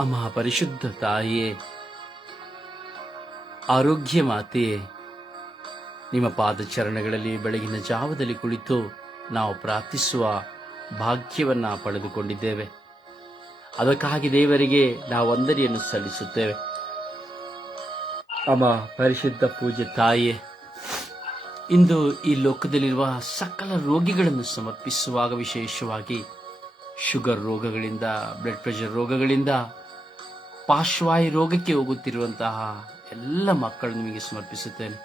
ಅಮ್ಮ ಪರಿಶುದ್ಧ ತಾಯಿಯೇ ಆರೋಗ್ಯ ಮಾತೆಯೇ ನಿಮ್ಮ ಪಾದಚರಣಗಳಲ್ಲಿ ಬೆಳಗಿನ ಜಾವದಲ್ಲಿ ಕುಳಿತು ನಾವು ಪ್ರಾರ್ಥಿಸುವ ಭಾಗ್ಯವನ್ನ ಪಡೆದುಕೊಂಡಿದ್ದೇವೆ. ಅದಕ್ಕಾಗಿ ದೇವರಿಗೆ ನಾವು ಅಂದರಿಯನ್ನು ಸಲ್ಲಿಸುತ್ತೇವೆ. ಅಮ್ಮ ಪರಿಶುದ್ಧ ಪೂಜೆ ತಾಯಿಯೇ ಇಂದು ಈ ಲೋಕದಲ್ಲಿರುವ ಸಕಲ ರೋಗಿಗಳನ್ನು ಸಮರ್ಪಿಸುವಾಗ ವಿಶೇಷವಾಗಿ ಶುಗರ್ ರೋಗಗಳಿಂದ, ಬ್ಲಡ್ ಪ್ರೆಷರ್ ರೋಗಗಳಿಂದ ಪಾರ್ಶ್ವಾಯು ರೋಗಕ್ಕೆ ಹೋಗುತ್ತಿರುವಂತಹ ಎಲ್ಲ ಮಕ್ಕಳು ನಿಮಗೆ ಸಮರ್ಪಿಸುತ್ತೇನೆ.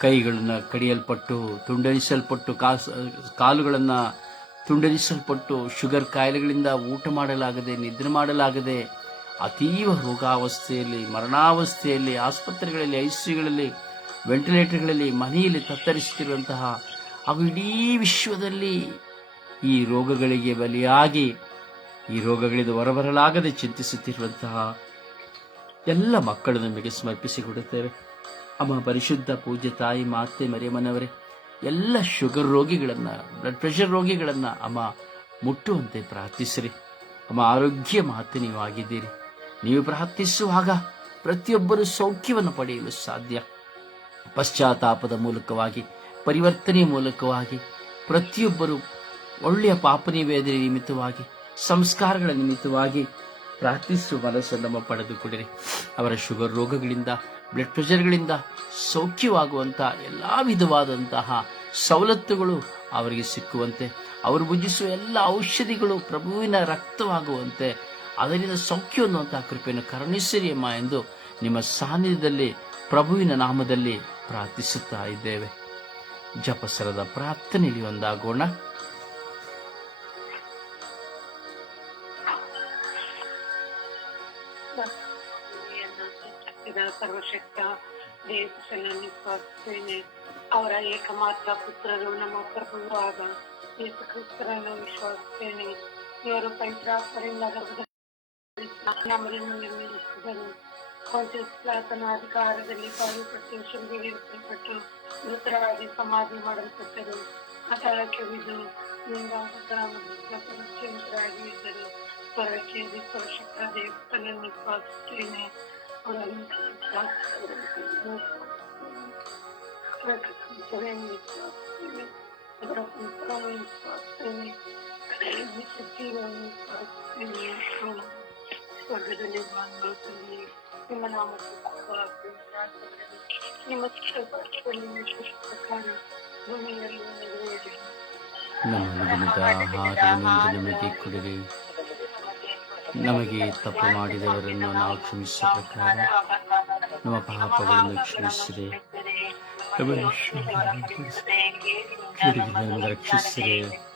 ಕೈಗಳನ್ನು ಕಡಿಯಲ್ಪಟ್ಟು, ತುಂಡರಿಸಲ್ಪಟ್ಟು ಕಾಲುಗಳನ್ನು ತುಂಡರಿಸಲ್ಪಟ್ಟು, ಶುಗರ್ ಕಾಯಿಲೆಗಳಿಂದ ಊಟ ಮಾಡಲಾಗದೆ, ನಿದ್ರೆ ಮಾಡಲಾಗದೆ, ಅತೀವ ರೋಗಾವಸ್ಥೆಯಲ್ಲಿ, ಮರಣಾವಸ್ಥೆಯಲ್ಲಿ, ಆಸ್ಪತ್ರೆಗಳಲ್ಲಿ, ಐಸಿಯುಗಳಲ್ಲಿ, ವೆಂಟಿಲೇಟರ್ಗಳಲ್ಲಿ, ಮನೆಯಲ್ಲಿ ತತ್ತರಿಸುತ್ತಿರುವಂತಹ ಹಾಗೂ ಇಡೀ ವಿಶ್ವದಲ್ಲಿ ಈ ರೋಗಗಳಿಗೆ ಬಲಿಯಾಗಿ ಈ ರೋಗಗಳಿಂದ ಹೊರಬರಲಾಗದೆ ಚಿಂತಿಸುತ್ತಿರುವಂತಹ ಎಲ್ಲ ಮಕ್ಕಳು ನಿಮಗೆ ಸಮರ್ಪಿಸಿಕೊಡುತ್ತೇವೆ ಅಮ್ಮ, ಪರಿಶುದ್ಧ ಪೂಜ್ಯ ತಾಯಿ, ಮಾತೆ, ಮರಿಯಮ್ಮನವರೇ, ಎಲ್ಲ ಶುಗರ್ ರೋಗಿಗಳನ್ನು ಬ್ಲಡ್ ಪ್ರೆಷರ್ ರೋಗಿಗಳನ್ನು ಅಮ್ಮ ಮುಟ್ಟುವಂತೆ ಪ್ರಾರ್ಥಿಸಿರಿ. ಅಮ್ಮ, ಆರೋಗ್ಯ ಮಾತೆ, ನೀವು ಆಗಿದ್ದೀರಿ. ನೀವು ಪ್ರಾರ್ಥಿಸುವಾಗ ಪ್ರತಿಯೊಬ್ಬರು ಸೌಖ್ಯವನ್ನು ಪಡೆಯಲು ಸಾಧ್ಯ. ಪಶ್ಚಾತ್ತಾಪದ ಮೂಲಕವಾಗಿ ಪರಿವರ್ತನೆಯ ಮೂಲಕವಾಗಿ, ಪ್ರತಿಯೊಬ್ಬರು ಒಳ್ಳೆಯ ಪಾಪನಿ ವೇದನೆ ನಿಮಿತ್ತವಾಗಿ ಸಂಸ್ಕಾರಗಳ ನಿಮಿತ್ತವಾಗಿ ಪ್ರಾರ್ಥಿಸುವ ಮನಸ್ಸನ್ನು ನಮ್ಮ ಪಡೆದುಕೊಡಿರಿ ಅವರ ಶುಗರ್ ರೋಗಗಳಿಂದ ಬ್ಲಡ್ ಪ್ರೆಷರ್ಗಳಿಂದ ಸೌಖ್ಯವಾಗುವಂತಹ ಎಲ್ಲ ವಿಧವಾದಂತಹ ಸವಲತ್ತುಗಳು ಅವರಿಗೆ ಸಿಕ್ಕುವಂತೆ, ಅವರು ಭುಜಿಸುವ ಎಲ್ಲ ಔಷಧಿಗಳು ಪ್ರಭುವಿನ ರಕ್ತವಾಗುವಂತೆ, ಅದರಿಂದ ಸೌಖ್ಯ ಅನ್ನುವಂತಹ ಕೃಪೆಯನ್ನು ಕರುಣಿಸಿರಿ ಅಮ್ಮ ಎಂದು ನಿಮ್ಮ ಸಾನ್ನಿಧ್ಯದಲ್ಲಿ, ಪ್ರಭುವಿನ ನಾಮದಲ್ಲಿ ಪ್ರಾರ್ಥಿಸುತ್ತಾ ಇದ್ದೇವೆ. ಜಪಸರದ ಪ್ರಾರ್ಥನೆಯಲ್ಲಿ ಒಂದಾಗೋಣ. ದೇವಸನನ್ನು ಪ್ರಾರ್ಥಿಸುತ್ತೇನೆ ಅವರ ಏಕಮಾತ್ರ ಪುತ್ರರು ನಮ್ಮ ಪ್ರಭುವು ಆದ ಯೇಸು ಕ್ರಿಸ್ತರನ್ನು ವಿಶ್ವಾಸಿಸುತ್ತೇನೆ ಇವರು ಪವಿತ್ರಾತ್ಮರಿಂದ ಗರ್ಭದಲ್ಲಿ ನಮ್ಮನ್ನು ನಿರ್ಮಿಸಿದರು ಕೊಂಟಿಸ್ ಪ್ಲಾತನ ಅಧಿಕಾರದಲ್ಲಿ ಪಾಲು ಪ್ರತ್ಯಕ್ಷಪಟ್ಟು ಮೃತರಾಗಿ ಸಮಾಧಿ ಮಾಡಲ್ಪಟ್ಟರು ಅತಳಕ್ಕೆ ಬಿದ್ದು ಲಿಂಗಾಂತರಾಗಿ ಇದ್ದರು ಸ್ವರಕ್ಕೆ ದೇವಸ್ಥಾನವನ್ನು ವಿಶ್ವಾಸಿಸುತ್ತೇನೆ ಅವರನ್ನು ಪ್ರಕಟಿಸುತ್ತೇನೆ ವಿಶ್ವಾಸಿಸುತ್ತೇನೆ ಅವರ ಸಂತಾನವನ್ನು ವಿಶ್ವಾಸಿಸುತ್ತೇನೆ ಶಕ್ತಿಗಳನ್ನು ವಿಶ್ವಾಸಿಸುತ್ತೇನೆ ಸ್ವರ್ಗದಲ್ಲಿ ನಮಗೆ ತಪ್ಪು ಮಾಡಿದವರನ್ನು ನಾವು ಕ್ಷಮಿಸುವ ಪ್ರಕಾರ ನಮ್ಮ ಪಾಪಗಳನ್ನು ಕ್ಷಮಿಸಿರಿ. ರಕ್ಷಿಸಿದೆ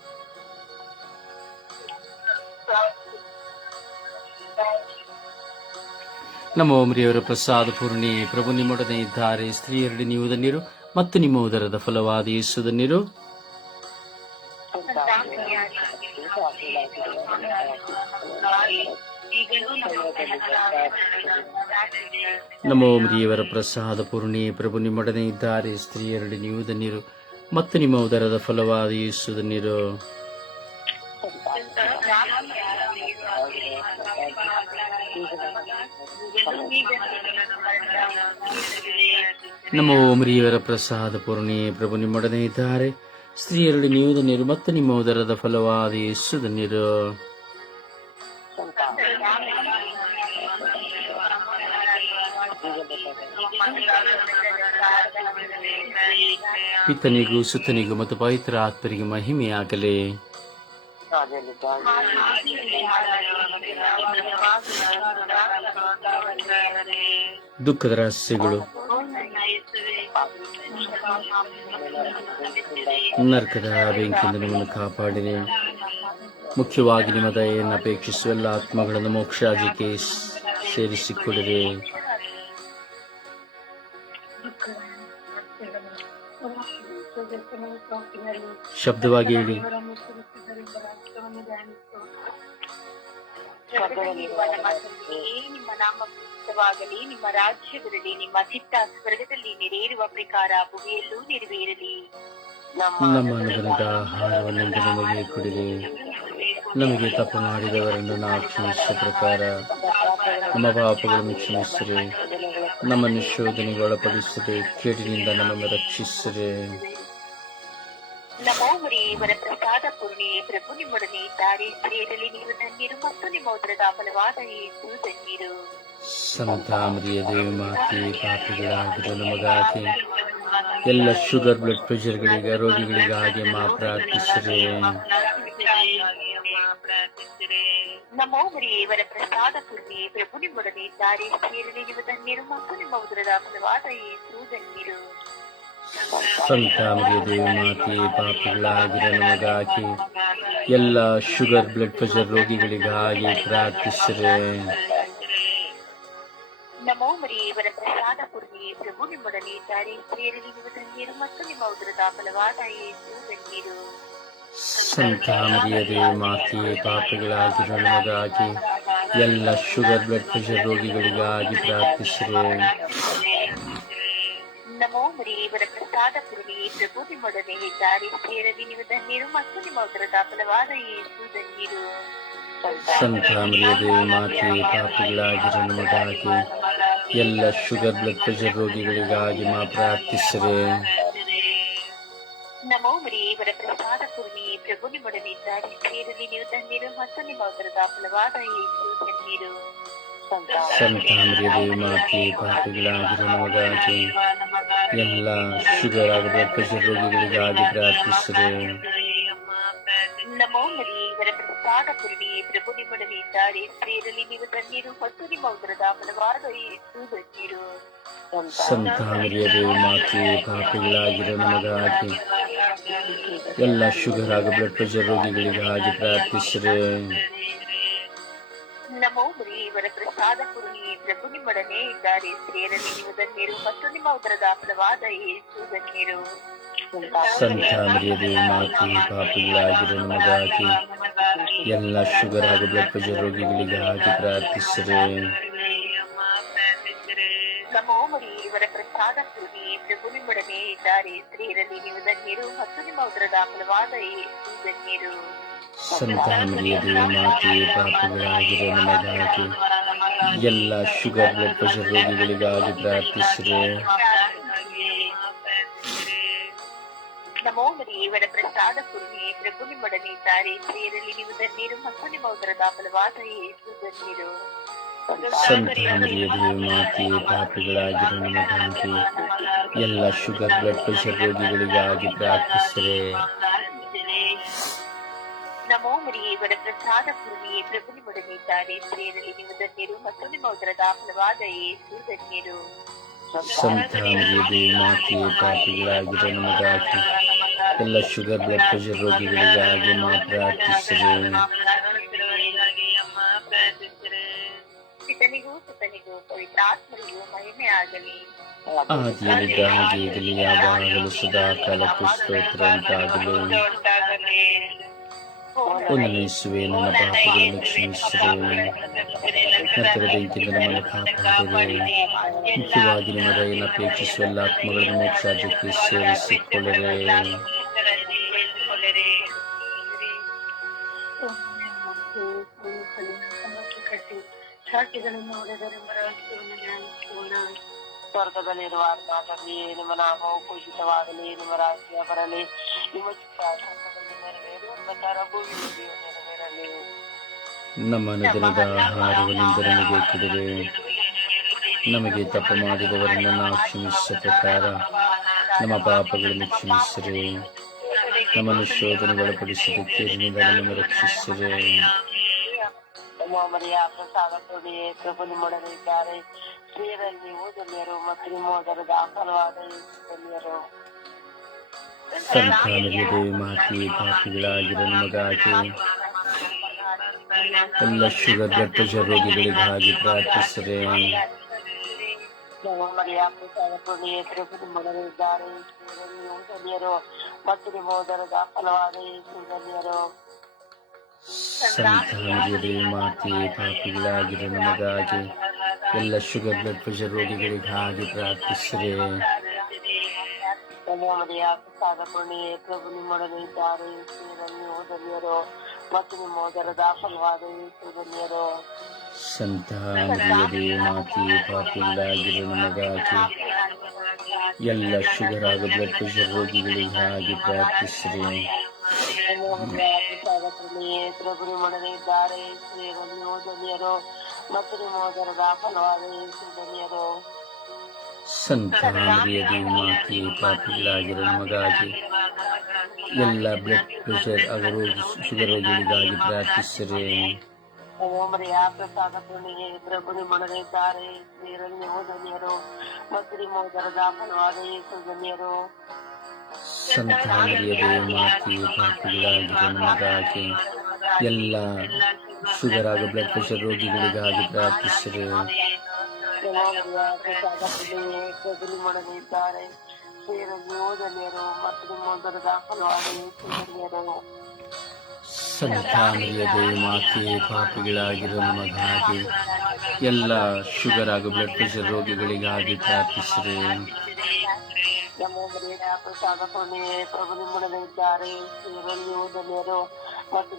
ನಮ್ಮ ಓಮ್ರಿಯವರ ಪ್ರಸಾದ ಪೂರ್ಣಿ, ಪ್ರಭು ನಿಮ್ಮೊಡನೆ ಇದ್ದಾರೆ. ಸ್ತ್ರೀಯರಡಿ ನೀವು ಧನ್ಯರು. ಮತ್ತು ನಿಮ್ಮ ಉದರದ ಫಲವಾದ ಯೇಸುದ ನಮ್ಮ ಮುದಿಯವರ ಪ್ರಸಾದ ಪೂರ್ಣಿ, ಪ್ರಭು ನಿಮ್ಮೊಡನೆ ಇದ್ದಾರೆ ಸ್ತ್ರೀಯರಡಿ ನೀವು ಧನ್ಯರು ಮತ್ತು ನಿಮ್ಮ ಉದರದ ಫಲವಾದ ಯೇಸು ಧನ್ಯರು ನಮ್ಮ ಓಮರಿಯವರ ಪ್ರಸಾದ ಪೂರ್ಣಿ, ಪ್ರಭು ನಿಮ್ಮೊಡನೆ ಇದ್ದಾರೆ ಸ್ತ್ರೀಯರಡಿ ನೀವು ಮತ್ತು ನಿಮ್ಮ ಉದರದ ಫಲವಾದ ಯೇಸು ಧನ್ಯರು ಪಿತನಿಗೂ ಸುತನಿಗೂ ಮತ್ತು ಪವಿತ್ರ ಆತ್ಮರಿಗೆ ಮಹಿಮೆಯಾಗಲಿ. ದುಃಖದ ರಹಸ್ಯಗಳು. ನರ್ಕದ ಬೆಂಕಿಯಿಂದ ನಿಮ್ಮನ್ನು ಕಾಪಾಡಿದೆ ಮುಖ್ಯವಾಗಿ ನಿಮ್ಮ ದಯೆಯನ್ನು ಅಪೇಕ್ಷಿಸುವ ಎಲ್ಲ ಆತ್ಮಗಳನ್ನು ಮೋಕ್ಷಾಜಿಗೆ ಸೇರಿಸಿಕೊಡಿರಿ. ಶಬ್ದವಾಗಿ ಹೇಳಿ. ನಿಮ್ಮ ನಾಮ ಪೂಜಿತವಾಗಲಿ ನಿಮ್ಮ ರಾಜ್ಯವಿರಲಿ ನಿಮ್ಮ ಚಿತ್ತ ಸ್ವರ್ಗದಲ್ಲಿ ನೆರೆಯಿರುವ ಪ್ರಕಾರ ಭೂಮಿಯಲ್ಲೂ ನೆರವೇರಲಿ. ನಮ್ಮ ಅನುಗುಣದ ಆಹಾರವನ್ನು ನಮಗೆ ಕೊಡಿರಿ. ನಮಗೆ ತಪ್ಪು ಮಾಡಿದವರನ್ನು ನಾವು ಕ್ಷಮಿಸುವ ಪ್ರಕಾರ ನಮ್ಮ ಪಾಪಗಳನ್ನು ಕ್ಷಮಿಸಿರಿ ನಮ್ಮನ್ನು ಶೋಧನೆಗೆ ಒಳಪಡಿಸದೆ ಕೇಟಿನಿಂದ ನಮ್ಮನ್ನು ರಕ್ಷಿಸಿರಿ. ಮರಿಯವರ ಪ್ರಸಾದ ಪೂರ್ಣಿ ಪ್ರಭು ನಿಮ್ಮೊಡನೆ ಇದ್ದಾರೆ. ಸ್ತ್ರೀಯರಲ್ಲಿ ನೀವು ಧನ್ಯರು ಮತ್ತು ನಿಮ್ಮ ಉದರದ ಫಲವಾದ ಯೇಸು ಧನ್ಯರು. ಸಂತಾಮರಿಯ ದೇವಿ ಮಾತೆ ಪಾಪಿಗಳಾಗಿರೋ ನಮಗಾಗಿ ಎಲ್ಲ ಶುಗರ್ ಬ್ಲಡ್ ಪ್ರೆಷರ್ಗಳಿಗೆ ರೋಗಿಗಳಿಗಾಗಿ ಮಾ ಪ್ರಾರ್ಥಿಸಿರಿ. ನಮೋ ಮರಿಯವರ ಪ್ರಸಾದ ಪೂರ್ಣಿ ಪ್ರಭು ನಿಮ್ಮೊಡನೆ ಇದ್ದಾರೆ. ಸ್ತ್ರೀಯರಲ್ಲಿ ನೀವು ಧನ್ಯರು ಮತ್ತು ನಿಮ್ಮ ಉದರದ ಫಲವಾದ ಯೇಸು ಧನ್ಯರು. ಸಂತ ಮರಿಯ ದೇವಿ ಮಾತೆ ಪಾಪಿಗಳಾಗಿರೋ ನಮಗಾಗಿ ಎಲ್ಲ ಶುಗರ್ ಬ್ಲಡ್ ಪ್ರೆಷರ್ ರೋಗಿಗಳಿಗಾಗಿ ಪ್ರಾರ್ಥಿಸಿದೆ ನಮೋ ಮರಿಯವರ ಪ್ರಸಾದ ಪೂರ್ಣಿ ಪ್ರಭು ನಿಮ್ಮೊಡನೆ ಇದ್ದಾರೆ ಸ್ತ್ರೀಯರಲ್ಲಿ ನೀವು ಧನ್ಯರು ಮತ್ತು ನಿಮ್ಮ ಉದರದ ಫಲವಾದ ದೇವಿ ಮಾತೆ ಪಾಪಿಗಳಾಗಿರೋ ನಮಗಾಗಿ ಎಲ್ಲ ಶುಗರ್ ಬ್ಲಡ್ ಪ್ರೆಷರ್ ರೋಗಿಗಳಿಗಾಗಿ ಪ್ರಾರ್ಥಿಸಿರಿ ನಮೋ ಮರಿಯವರ ಪ್ರಸಾದ ಪೂರ್ಣಿ ಪ್ರಭು ನಿಮ್ಮೊಡನೆ ಇದ್ದಾರೆ ಸ್ತ್ರೀಯರಲ್ಲಿ ನೀವು ಧನ್ಯರು ಮತ್ತು ನಿಮ್ಮ ಉದರದ ಫಲವಾದ ಯೇಸು ಧನ್ಯರು. ಸಂತ ಮರಿಯ ದೇವಿ ಮಾತೆ ಪಾಪಿಗಳಾಗಿರೋ ನಮಗಾಗಿ ಎಲ್ಲ ಶುಗರ್ ಬ್ಲಡ್ ಪ್ರೆಷರ್ ರೋಗಿಗಳಿಗಾಗಿ ಮಾ ಪ್ರಾರ್ಥಿಸಿರಿ. ನಮೋ ಮರಿಯವರ ಪ್ರಸಾದ ಪೂರ್ಣಿ ಪ್ರಭು ನಿಮ್ಮೊಡನೆ ಇದ್ದಾರೆ ಸೇರಲಿ. ನೀವು ಧನ್ಯರು ಮತ್ತು ನಿಮ್ಮ ಉದರದ ಫಲವಾದ ಯೇಸು ಧನ್ಯರು. ಸಂತ ಮರಿಯ ದೇವಿ ಮಾತೆ ಪಾಪಿಗಳಾಗಿರೋ ನಮಗಾಗಿ ಎಲ್ಲ ಶುಗರ್ ಹಾಗೂ ಬ್ಲಡ್ ಪ್ರೆಷರ್ ರೋಗಿಗಳಿಗಾಗಿ ಪ್ರಾರ್ಥಿಸಿರಿ ನಮೋ ಮರಿಯವರ ಪ್ರಸಾದ ಪೂರ್ಣಿ ಪ್ರಭು ನಿಮ್ಮೊಡನೆ ಇದ್ದಾರೆ ಸ್ತ್ರೀಯರಲ್ಲಿ ನೀವು ಧನ್ಯರು ಮತ್ತು ನಿಮ್ಮ ಉದರದ ಫಲವಾದ ಯೇಸು ಧನ್ಯರು ಸಂತ ಮರಿಯ ದೇವಿ ಮಾತೆ ಪಾಪಿಗಳಾಗಿರೋ ನಮಗಾಗಿ ಎಲ್ಲ ಶುಗರ್ ಹಾಗೂ ಬ್ಲಡ್ ಪ್ರೆಷರ್ ರೋಗಿಗಳಿಗಾಗಿ ಪ್ರಾರ್ಥಿಸಿರಿ ನಮೋ ಇವರ ಪ್ರಸಾದ ಕುರುಣಿ ಪ್ರಭು ನಿಮ್ಮೊಡನೆ ಇದ್ದಾರೆ. ಸೇರಲಿ ನೀವು ಧನ್ಯರು ಮತ್ತು ನಿಮ್ಮ ಉದರದ ಫಲವಾದ ಯೇಸು ಧನ್ಯರು. ಸಂತ ಮರಿಯ ದೇವಿ ಮಾತೆ ಪಾಪಿಗಳಾಗಿರೋ ನಮಗಾಗಿ ಎಲ್ಲ ಶುಗರ್ ಹಾಗೂ ಬ್ಲಡ್ ಪ್ರೆಷರ್ ರೋಗಿಗಳಿಗಾಗಿ ಪ್ರಾರ್ಥಿಸಿದೆ ನಮೋ ಮರಿಯವರ ಪ್ರಸಾದ ಪೂರ್ಣಿ ಪ್ರಭು ನಿಮ್ಮೊಡನೆ ಇದ್ದಾರೆ. ಸ್ತ್ರೀಯರಲ್ಲಿ ನೀವು ಧನ್ಯರು ಮತ್ತು ನಿಮ್ಮ ಉದರದ ಫಲವಾದ ಯೇಸು ಧನ್ಯರು ಮಾತೆಯೇ ಪಾಪಗಳಾಗಿರೋ ನಮಗಾಗಿ ಎಲ್ಲ ಶುಗರ್ ಬ್ಲಡ್ ಪ್ರೆಷರ್ ರೋಗಿಗಳಿಗಾಗಿ ಪ್ರಾರ್ಥಿಸಿದೆ ನಮೋ ಮರಿಯವರ ಪ್ರಸಾದ ಪೂರ್ಣಿ ಪ್ರಭು ನಿಮ್ಮೊಡನೆ ಇದ್ದಾರೆ. ಸ್ತ್ರೀಯರಲ್ಲಿ ನೀವು ಧನ್ಯರು ಮತ್ತು ನಿಮ್ಮ ಉದರದ ಫಲವಾದ ಯೇಸು ಧನ್ಯರು ಸಂತ ಮರಿಯ ಮಾತೆ ಪಾಪಿಗಳಾಗಿರೋ ನಮಗಾಗಿ ಎಲ್ಲ ಶುಗರ್ ಬ್ಲಡ್ ಪ್ರೆಷರ್ ರೋಗಿಗಳಿಗಾಗಿ ಪ್ರಾರ್ಥಿಸಿರಿ. ನಮೋ ಇವರ ಪ್ರಸಾದ ಪೂರ್ಣಿ ಪ್ರಭು ನಿಮ್ಮೊಡನೆ ಇದ್ದಾರೆ ಸ್ತ್ರೀಯರಲ್ಲಿ ನೀವು ಧನ್ಯರು ಮತ್ತು ನಿಮ್ಮ ಉದರ ದಾಖಲವಾದ ಯೇಸು ಧನ್ಯರು ಸಂತ ಮರಿಯ ದೇವಿ ಮಾತೆ ಪಾಪಿಗಳಾಗಿರೋ ನಮಗಾಗಿ ಎಲ್ಲ ಶುಗರ್ ಬ್ಲಡ್ ಪ್ರೆಷರ್ ರೋಗಿಗಳಿಗಾಗಿ ಮಾತ್ರ ಪ್ರಾರ್ಥಿಸಿರಿ. ಆದಿಯಲ್ಲಿದ್ದ ಹಾಗೆ ಇದರಲ್ಲಿ ಯಾವಾಗಲೂ ಸದಾ ಕಾಲಕ್ಕೂ ಸ್ತೋತ್ರ ಉಂಟಾಗಲಿ. ಒಂದನೇಸುವೆ ನನ್ನ ಪಾಪಗಳನ್ನು ಕ್ಷಮಿಸಿರಿ ನಂತರ ದೈತ್ಯದ ನಮ್ಮನ್ನು ಕಾಪಾಡಿರಿ ಮುಖ್ಯವಾಗಿ ನಿಮ್ಮ ದಯೆಯನ್ನು ಅಪೇಕ್ಷಿಸುವ ಎಲ್ಲ ಆತ್ಮಗಳನ್ನು ಮೋಕ್ಷಾದ್ಯಕ್ಕೆ ಸೇರಿಸಿಕೊಳ್ಳಿರಿ ಕಟ್ಟಿ ಸಾಕಿಗಳನ್ನು ಹೊಡೆದರೆಂಬ ರಹಸ್ಯವನ್ನು ಧ್ಯಾನಿಸೋಣ ಸ್ವರ್ಗದಲ್ಲಿರುವ ತಂದೆಯೇ ನಿಮ್ಮ ನಾಮವು ಪೂಜಿತವಾಗಲಿ ನಿಮ್ಮ ರಾಜ್ಯ ಬರಲಿ ನಿಮ್ಮ ಚಿತ್ತ ನಮ್ಮ ಅನುದಿನದ ಆಹಾರವನ್ನು ನಮಗೆ ನಮಗೆ ತಪ್ಪು ಮಾಡಿದವರನ್ನು ನಾವು ಕ್ಷಮಿಸಿದ ಪ್ರಕಾರ ನಮ್ಮ ಪಾಪಗಳನ್ನು ಕ್ಷಮಿಸಿರಿ. ನಮ್ಮನ್ನು ಶೋಧನೆ ಒಳಪಡಿಸಿದ್ದಕ್ಕೆ ನಮ್ಮನ್ನು ರಕ್ಷಿಸಿರಿ. ಸ್ತ್ರೀಯರಲ್ಲಿ ಧನ್ಯರು ಮತ್ತು ನಿಮ್ಮ ಉದರದ ಫಲವಾದ ಯೇಸು ಧನ್ಯರು ಸಂತ ದೇವಿ ಮಾತೆ ಪಾಪಿಗಳಾಗಿರೋ ನಮಗಾಗಿ ಎಲ್ಲ ಶುಗರ್ ಬ್ಲಡ್ ಪ್ರೆಷರ್ ರೋಗಿಗಳಿಗಾಗಿ ಪ್ರಾರ್ಥಿಸಿರಿ ನಮ್ಮ ಮರಿಯ ಪ್ರಸಾದ ಕೊಡಿಯೇ ಪ್ರಭು ನಿಮ್ಮೊಡನೆ ಇದ್ದಾರೆ ಸ್ತ್ರೀಯರಲ್ಲಿ ನೀವು ಧನ್ಯರು ಮತ್ತು ನಿಮ್ಮ ಉದರದ ಫಲವಾದ ಯೇಸು ಧನ್ಯರು ಸಂತ ದೇವಿ ಮಾತೆ ಪಾಪಿಗಳಾಗಿರೋ ನಮಗಾಗಿ ಎಲ್ಲ ಶುಗರ್ ಬ್ಲಡ್ ಪ್ರೆಷರ್ ರೋಗಿಗಳಿಗಾಗಿ ಪ್ರಾರ್ಥಿಸಿರಿ ನಮ್ಮ ಮರಿಯ ಪ್ರಸಾದ ಕೊಡಿಯೇ ಪ್ರಭು ನಿಮ್ಮೊಡನೆ ಇದ್ದಾರೆ ಸ್ತ್ರೀಯರಲ್ಲಿ ನೀವು ಧನ್ಯರು ಮತ್ತು ನಿಮ್ಮ ಉದರದ ಫಲವಾದ ಯೇಸು ಧನ್ಯರು ಸಂತ ಮರಿಯದೇ ಮಾತೆಯೇ ಪಾಪಿಗಳಾಗಿರೋ ನಮಗಾಗಿ ಎಲ್ಲ ಶುಗರ್ ಹಾಗೂ ಬ್ಲಡ್ ಪ್ರೆಷರ್ ರೋಗಿಗಳಿಗಾಗಿ ಪ್ರಾರ್ಥಿಸಿರಿ ಪ್ರಭು ಮಾಡಲಿದ್ದಾರೆ ನೀವು ಧನ್ಯರು ಮತ್ತು ನಿಮ್ಮ ಉದರದ ಫಲವಾದ ಯೇಸು ಧನ್ಯರು ಸಂತ ಮರಿಯದೇ ಮಾತೆಯೇ ಪಾಪಿಗಳಾಗಿರೋ ನಮಗಾಗಿ ಎಲ್ಲ ಬ್ಲಡ್ ಪ್ರೆಷರ್ ಹಾಗೂ ರೋಗಿ ಶುಗರ್ ರೋಗಿಗಳಿಗಾಗಿ ಪ್ರಾರ್ಥಿಸಿರಿ ಮರಿಯ ಪ್ರಸಾದ ಪೂರ್ಣಿಗೆ ಪ್ರಭು ನಿಮ್ಮೊಡನಿದ್ದಾರೆ ಸ್ತ್ರೀಯರಲ್ಲಿ ನೀವು ಧನ್ಯರು ಮತ್ತು ನಿಮ್ಮ ಉದರದ ಫಲವಾದ ಯೇಸು ಧನ್ಯರು ಸಂತ ಮರಿಯದೇ ಮಾತೆಯೇ ಪಾಪಿಗಳಾಗಿರೋ ನಮಗಾಗಿ ಎಲ್ಲ ಶುಗರ್ ಹಾಗೂ ಬ್ಲಡ್ ಪ್ರೆಷರ್ ರೋಗಿಗಳಿಗಾಗಿ ಪ್ರಾರ್ಥಿಸಿರಿ ಮರಿಯದೇ ಮಾತೆಯೇ ಪಾಪಿಗಳಾಗಿರೋ ನಮಗಾಗಿ ಎಲ್ಲ ಶುಗರ್ ಹಾಗೂ ಬ್ಲಡ್ ಪ್ರೆಷರ್ ರೋಗಿಗಳಿಗಾಗಿ ಪ್ರಾರ್ಥಿಸಿರಿ. ನಮ್ಮ ಪ್ರಸಾದ ಪೂರ್ಣಿಗೆ ಪ್ರಭು ಧನ್ಯರು ಮತ್ತು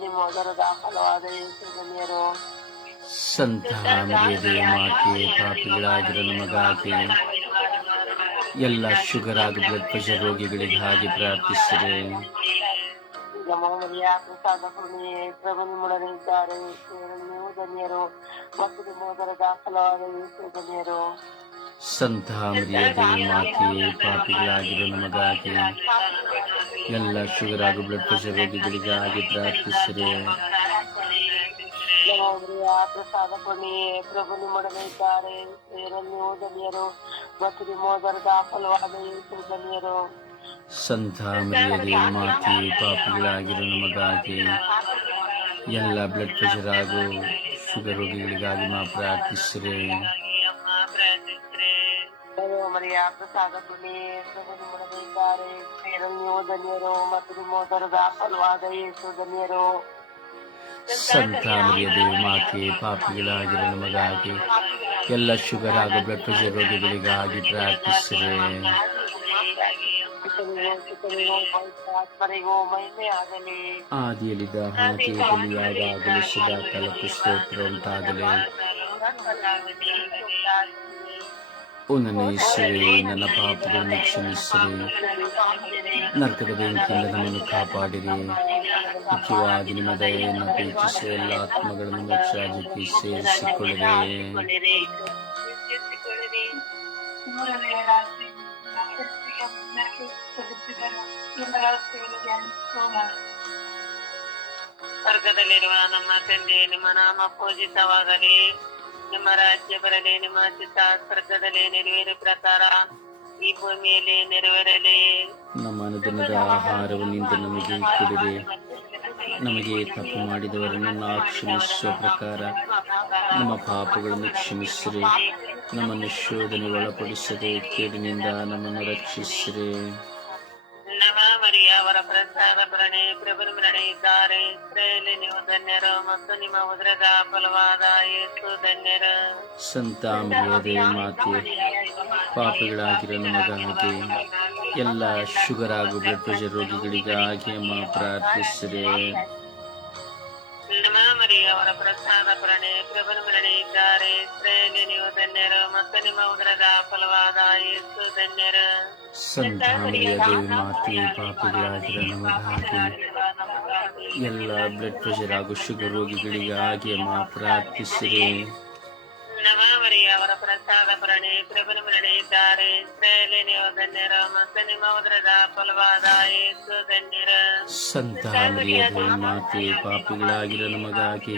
ಧನ್ಯರು ಸಂತ ಮಾತೆ ಪಾಪಿಗಳಾದ್ರ ಪಾಪಿಗಳಾಗಿರೋ ನಮಗಾಗಿ ಎಲ್ಲ ಶುಗರ್ ಆಗಿ ಬ್ಲಡ್ ಪ್ರೆಷರ್ ರೋಗಿಗಳಿಗೆ ಹಾಗೆ ಪ್ರಾರ್ಥಿಸಿದೆ ಸಂತ ಮರಿಯದೇ ಮಾತೆಯೇ ಪಾಪಿಗಳಾಗಿರೋ ನಮಗಾಗಿ ಎಲ್ಲ ಶುಗರ್ ಹಾಗೂ ಬ್ಲಡ್ ಪ್ರೆಷರ್ ರೋಗಿಗಳಿಗಾಗಿ ಹಾಗೆ ನಮ್ಮೊಬ್ಬರಿಯ ಪ್ರಸಾದ ಪೂರ್ಣಿಗೆ ಪ್ರಭು ನಿಮ್ಮೊಡನಿದ್ದಾರೆ ಸ್ತ್ರೀಯರಲ್ಲಿ ನೀವು ಧನ್ಯರು ಮತ್ತು ನಿಮ್ಮ ಉದರದ ಫಲವಾದ ಯೇಸು ಧನ್ಯರು ಸಂತ ಮರಿಯದೇ ಮಾತೆಯೇ ಪಾಪಿಗಳಾಗಿರೋ ನಮಗಾಗಿ ಎಲ್ಲ ಬ್ಲಡ್ ಪ್ರೆಷರ್ ಹಾಗೂ ಶುಗರ್ ರೋಗಿಗಳಿಗಾಗಿ ಮಾ ಪ್ರಾರ್ಥಿಸಿರಿ ನಮ್ಮ ಮರಿಯ ಪ್ರಸಾದ ಪೂರ್ಣಿಗೆ ಪ್ರಭು ನಿಮ್ಮೊಡನಿದ್ದಾರೆ ಸ್ತ್ರೀಯರಲ್ಲಿ ನೀವು ಧನ್ಯರು ಮತ್ತು ನಿಮ್ಮ ಉದರದ ಫಲವಾದ ಯೇಸು ಧನ್ಯರು ದೇವಿ ಮಾತೆ ಪಾಪಿಗಳಾಗಿರೋ ನಮಗಾಗಿ ಎಲ್ಲ ಶುಗರ್ ಹಾಗೂ ಬ್ಲಡ್ ಪ್ರೆಷರ್ ರೋಗಿಗಳಿಗಾಗಿ ಪ್ರಾರ್ಥಿಸಿದೆ ಆದಿಯಲ್ಲಿದ್ದ ಹಾಗೆ ಯಾವಾಗಲೂ ಸದಾ ಕಾಲಕ್ಕೂ ಸ್ತೋತ್ರ ಉಂಟಾಗಲಿ. ಓ ನನ್ನ ಯೇಸುವೆ ನನ್ನ ಪಾಪಗಳನ್ನು ಕ್ಷಮಿಸಿರಿ ನರಕದ ಬೆಂಕಿಯಿಂದ ನಮ್ಮನ್ನು ಕಾಪಾಡಿರಿ ಮುಖ್ಯವಾಗಿ ನಿಮ್ಮ ದಯೆಯನ್ನು ಪ್ರೀತಿಸುವ ಎಲ್ಲ ಆತ್ಮಗಳನ್ನು ಮೋಕ್ಷಾಜಕ್ಕೆ ಸೇರಿಸಿಕೊಳ್ಳಿರಿ ಮೂರನೆಯ ರಾತ್ರಿ ಕ್ರಿಸ್ತಿಯ ಪುಣ್ಯಕ್ಕೆ ಸಲ್ಲಿಸಿದರು ಎಲ್ಲರ ಸೇವೆಗೆ ಸೋಮ ಸ್ವರ್ಗದಲ್ಲಿರುವ ನಮ್ಮ ತಂದೆ ನಿಮ್ಮ ನಾಮ ಪೂಜಿತವಾಗಲಿ ನಿಮ್ಮ ರಾಜ್ಯ ಬರಲಿ ನಿಮ್ಮ ಚಿತ್ತ ಸ್ವರ್ಗದಲ್ಲಿ ನೆರವೇರಿ ಪ್ರಕಾರ ಈ ಭೂಮಿಯಲ್ಲಿ ನೆರವೇರಲಿ ನಮ್ಮ ಅನುದಿನದ ನಿಂತು ನಮಗೆ ಕೊಡಿರಿ ನಮಗೆ ತಪ್ಪು ಮಾಡಿದವರನ್ನು ಕ್ಷಮಿಸುವ ಪ್ರಕಾರ ನಮ್ಮ ಪಾಪಗಳನ್ನು ಕ್ಷಮಿಸಿರಿ, ನಮ್ಮನ್ನು ಶೋಧನೆ ಒಳಪಡಿಸದೆ ಕೇಡಿನಿಂದ ನಮ್ಮನ್ನು ರಕ್ಷಿಸಿರಿ. ಅವರ ಪ್ರಸಾದ ಭರಣೆ ಪ್ರಭು ಭರಣೆ ಇದ್ದಾರೆ ಇಸ್ರೇಲಿ ನೀವು ಧನ್ಯರು ಮತ್ತು ನಿಮ್ಮ ಉದ್ರದ ಫಲವಾದ ಯೇಸು ಧನ್ಯರು. ಸಂತ ಮರ್ಯಾದೆ ಮಾತೆ, ಪಾಪಿಗಳಾಗಿರೋ ನಮಗಾಗಿ ಎಲ್ಲ ಶುಗರ್ ಹಾಗೂ ಬ್ಲಡ್ ಪ್ರೆಷರ್ ರೋಗಿಗಳಿಗಾಗಿ ಅಮ್ಮ ಪ್ರಾರ್ಥಿಸಿರಿ. ಮರಿಯ ಅವರ ಪ್ರಸಾದ ಪ್ರಣಿ ಪ್ರಭು ಭರಣೆ ಇದ್ದಾರೆ. ಇಸ್ರೇಲಿ ನೀವು ಧನ್ಯರು ಮತ್ತು ನಿಮ್ಮ ಉದರದ ಫಲವಾದ ಯೇಸು ಧನ್ಯರು. ಸಂತ ಮರ್ಯಾದೆ ಮಾತೆ ಪಾಪಿಗಳಾಗಿರೋ ನಮಗಾಗಿ. ಎಲ್ಲ ಬ್ಲಡ್ ಪ್ರೆಷರ್ ಹಾಗೂ ಶುಗರ್ ರೋಗಿಗಳಿಗಾಗಿ ಮಾ ಪ್ರಾರ್ಥಿಸಿರಿ ಮರಿಯ ಅವರ ಪ್ರಸಾದ ಪ್ರಣಿ ಇದ್ದಾರೆ. ಇಸ್ರೇಲಿ ನೀವು ಧನ್ಯರ ಮತ್ತು ನಿಮ್ಮ ಉದರದ ಫಲವಾದ ಏಸು ಧನ್ಯರ ಸಂತ ಮಾತೆ ಪಾಪಿಗಳಾಗಿರೋ ನಮಗಾಗಿ,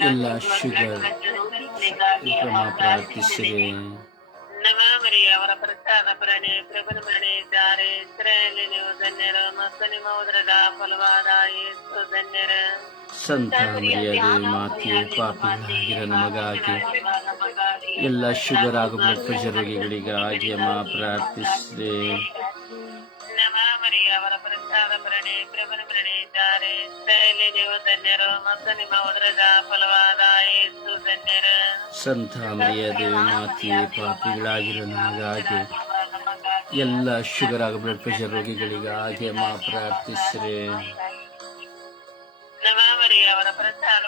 ಎಲ್ಲ ಶುಗರ್ ಕ್ರಮ ಮರಿಯ ಅವರ ಪ್ರಸಾದ ಭರಣೆ ಪ್ರಭುನ ಮಣಿ ಇದ್ದಾರೆ ಇಸ್ರೇಲಿ ನೀವು ಧನ್ಯರು. ಮತ್ತು ನಿಮ್ಮ ಉದರದ ಫಲವಾದ ಯೇಸು ಧನ್ಯರು ಸಂತ ಮರ್ಯಾದೆ ನಮಗಾಗಿ ಎಲ್ಲ ಶುಗರ್ ಹಾಗೂ ಬ್ಲಡ್ ಪ್ರೆಷರ್ ರೋಗಿಗಳಿಗಾಗಿ ಅಮ್ಮ ಪ್ರಾರ್ಥಿಸಿರಿ ನಮ ಮರಿಯ ಅವರ ಪುರಸ್ಕಾರ ಪ್ರಣಿ ಪ್ರೇಮನ ಪ್ರಣಯಿದ್ದಾರೆ ಇಸ್ರಾಯೇಲಿ ದೇವ ಧನ್ಯರು ಮತ್ತು ನಿಮ್ಮ ಉದರದ ಫಲವಾದ ಯೇಸು ಧನ್ಯರ. ಸಂತ ಮರಿಯ ದೇವಿ ಮಾತೆಯೇ ಪಾಪಿಗಳಾಗಿರೋ ನಮಗಾಗಿ ಎಲ್ಲ ಶುಗರ್ ಹಾಗೂ ಬ್ಲಡ್ ಪ್ರೆಷರ್ ರೋಗಿಗಳಿಗಾಗಿ ಮಾ ಪ್ರಾರ್ಥಿಸ್ರೆ.